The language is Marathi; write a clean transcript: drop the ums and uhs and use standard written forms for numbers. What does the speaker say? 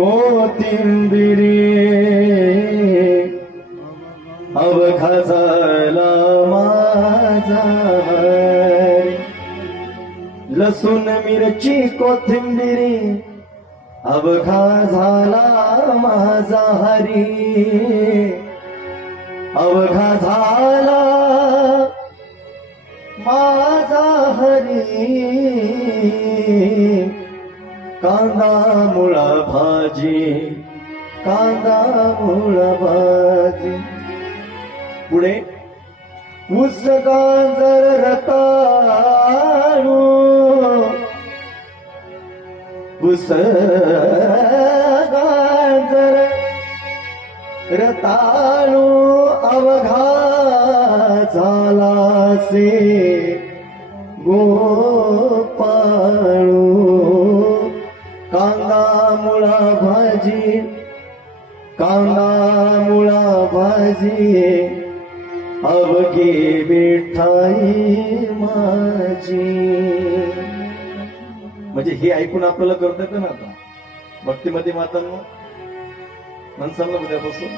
कोथिंबिरी अवघा झाला माझा हरी. लसूण मिरची कोथिंबिरी अवघा झाला माझा हरी. अवघा झाला माझा हरी. कांदा मुळा भाजी कांदा मुळा भाजी. पुढे ऊस गाजर रताळू. ऊस गाजर रताळू अवघा झाला से गोपाळू. कांदा मुळा भाजी कांदा मुळा भाजी अवघी मिठाई माझी. म्हणजे हे ऐकून आपल्याला करता येतं ना आता भक्तिमती मातांना मनसांना उद्यापासून